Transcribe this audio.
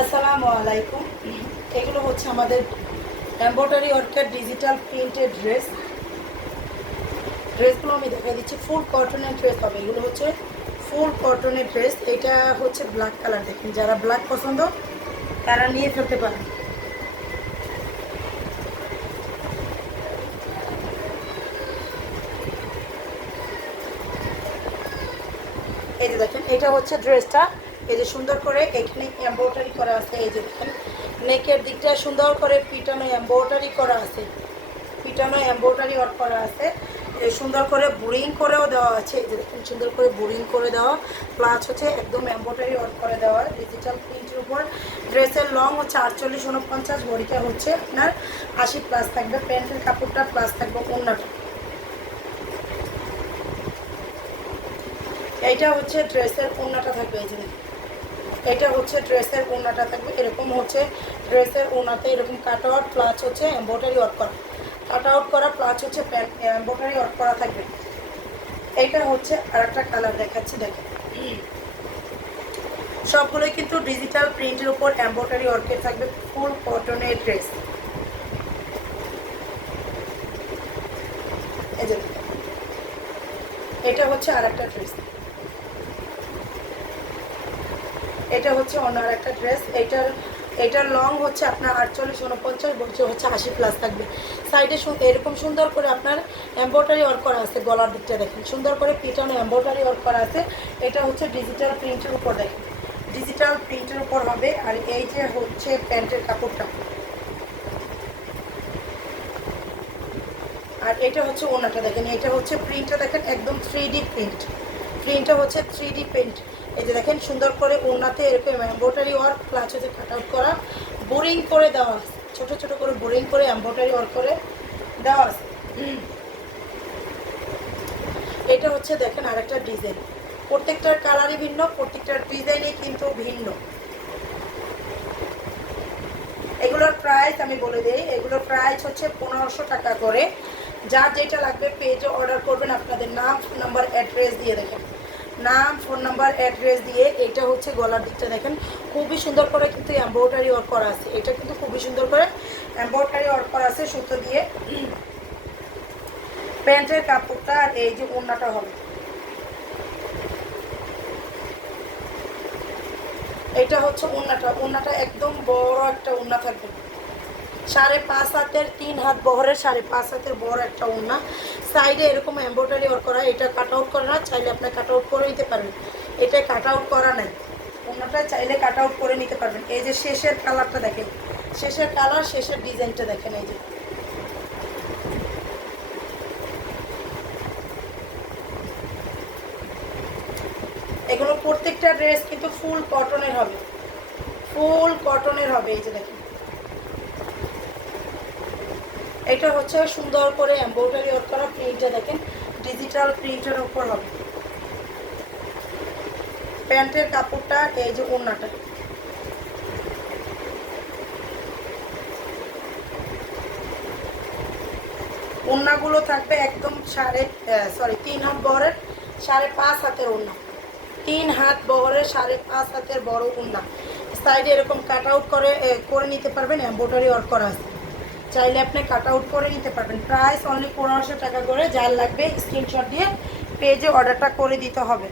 আসসালামু আলাইকুম। এগুলো হচ্ছে আমাদের এম্ব্রয়ডারি ওয়ার্কের ডিজিটাল প্রিন্টেড ড্রেস। ড্রেসগুলো আমি দেখা দিচ্ছি। ফুল কটনের ড্রেস হবে। এগুলো হচ্ছে ফুল কটনের ড্রেস। এটা হচ্ছে ব্ল্যাক কালার। দেখুন, যারা ব্ল্যাক পছন্দ, তারা নিয়ে ফেলতে পারেন। এই যে দেখেন, এটা হচ্ছে ড্রেসটা। এই যে সুন্দর করে এখানে এম্ব্রয়ডারি করা আছে, এই যে নেকের দিকটা সুন্দর করে পিটানো এম্ব্রয়ডারি করা আছে, পিটানো এম্ব্রয়ডারি ওয়ার্ক করা আছে। সুন্দর করে বোরিং করেও দেওয়া আছে, এই যে দেখেন, সুন্দর করে বোরিং করে দেওয়া। প্লাস হচ্ছে একদম এম্ব্রয়ডারি ওয়ার্ক করে দেওয়া ডিজিটাল প্রিন্টের উপর। ড্রেসের লং হচ্ছে আটচল্লিশ উনপঞ্চাশ বড়িটা হচ্ছে আপনার আশি প্লাস থাকবে। প্যান্টের কাপড়টা প্লাস থাকবে অন্যটা। এইটা হচ্ছে ড্রেসের ওড়নাটা থাকবে, এই যে। এটা হচ্ছে ড্রেসের ওড়নাটা থাকবে, এরকম হচ্ছে ড্রেসের ওড়নাতে এরকম কাট আউট প্লাস হচ্ছে এম্ব্রয়ডারি ওয়ার্ক করা। কাট আউট করা প্লাস হচ্ছে এম্ব্রয়ডারি ওয়ার্ক করা থাকবে। এটা হচ্ছে আর একটা কালার দেখাচ্ছি, দেখেন। সবগুলোই কিন্তু ডিজিটাল প্রিন্টের উপর এম্ব্রয়ডারি ওয়ার্কের থাকবে ফুল কটনের ড্রেস এটা হচ্ছে আর একটা ড্রেস এটা হচ্ছে অন্য আর একটা ড্রেস এটার এটার লং হচ্ছে আপনার আটচল্লিশ, উনপঞ্চাশ, বলছে হচ্ছে আশি প্লাস থাকবে। সাইডে এরকম সুন্দর করে আপনার এম্ব্রয়ডারি ওয়ার্ক করা আছে গলার দিকটা দেখেন। সুন্দর করে পিটানো এম্ব্রয়ডারি ওয়ার্ক করা আছে। এটা হচ্ছে ডিজিটাল প্রিন্টের উপর দেখেন। ডিজিটাল প্রিন্টের উপর হবে আর এই যে হচ্ছে প্যান্টের কাপড়টা। আর এটা হচ্ছে ওনাটা দেখেন, এটা হচ্ছে প্রিন্টটা দেখেন, একদম থ্রি ডি প্রিন্ট প্রিন্টটা হচ্ছে থ্রি ডি প্রিন্ট এই যে দেখেন, সুন্দর করে ওনাতে এরকম এম্ব্রয়ডারি ওয়ার্ক প্লাস হচ্ছে কাট আউট করা। বোরিং করে দেওয়া ছোটো ছোটো করে বোরিং করে এম্ব্রয়ডারি ওয়ার্ক করে দেওয়া এটা হচ্ছে দেখেন আরেকটা ডিজাইন। প্রত্যেকটার কালারই ভিন্ন, প্রত্যেকটার ডিজাইনই কিন্তু ভিন্ন। এগুলোর প্রাইস আমি বলে দিই, এগুলোর প্রাইস হচ্ছে পনেরোশো টাকা করে। যা যেটা লাগবে পেজে অর্ডার করবেন। আপনাদের নাম নাম্বার অ্যাড্রেস দিয়ে দেখেন। নাম, ফোন নাম্বার, অ্যাড্রেস দিয়ে এটা হচ্ছে গলার দিকটা দেখেন। খুবই সুন্দর করে কিন্তু এম্ব্রয়ডারি ওয়ার্ক করা আছে। এটা কিন্তু খুবই সুন্দর করে এম্ব্রয়ডারি ওয়ার্ক করা আছে সুতো দিয়ে। প্যান্টের কাপড়টা আর এই যে ওড়নাটা হবে। এটা হচ্ছে ওড়নাটা। ওড়নাটা একদম বড় একটা ওড়না থাকবে। সাড়ে পাঁচ হাতের তিন হাত বহরের সাড়ে পাঁচ হাতের বড় একটা ওড়না। সাইডে এরকম এম্ব্রয়ডারি ওর করা, এটা কাট আউট করা না, চাইলে আপনি কাট আউট করে নিতে পারবেন। এটা কাট আউট করা নাই। ওড়নাটা চাইলে কাট আউট করে নিতে পারবেন। এই যে শেষের কালারটা দেখেন, শেষের কালার, শেষের ডিজাইনটা দেখেন এই যে। এগুলো প্রত্যেকটা ড্রেস কিন্তু ফুল কটনের হবে। ফুল কটনের হবে, এই যে দেখেন। এটা হচ্ছে সুন্দর করে এম্ব্রয়ডারি ওয়ার্ক করা প্রিন্টটা দেখেন ডিজিটাল প্রিন্টের উপর হবে। প্যান্টের কাপড়টা, এই যে ওড়নাটা। ওড়নাগুলো থাকবে একদম সাড়ে সরি তিন হাত বহরের, সাড়ে পাঁচ হাতের ওড়না। তিন হাত বহরের, সাড়ে পাঁচ হাতের বড় ওড়না। সাইডে এরকম কাট আউট করে করে নিতে পারবেন এম্ব্রয়ডারি ওয়ার্ক করা আছে। চাইলে আপনি কাট আউট করে নিতে পারবেন। প্রাইস অনলি পনেরোশো টাকা করে, যার লাগবে স্ক্রিনশট দিয়ে পেজে অর্ডারটা করে দিতে হবে।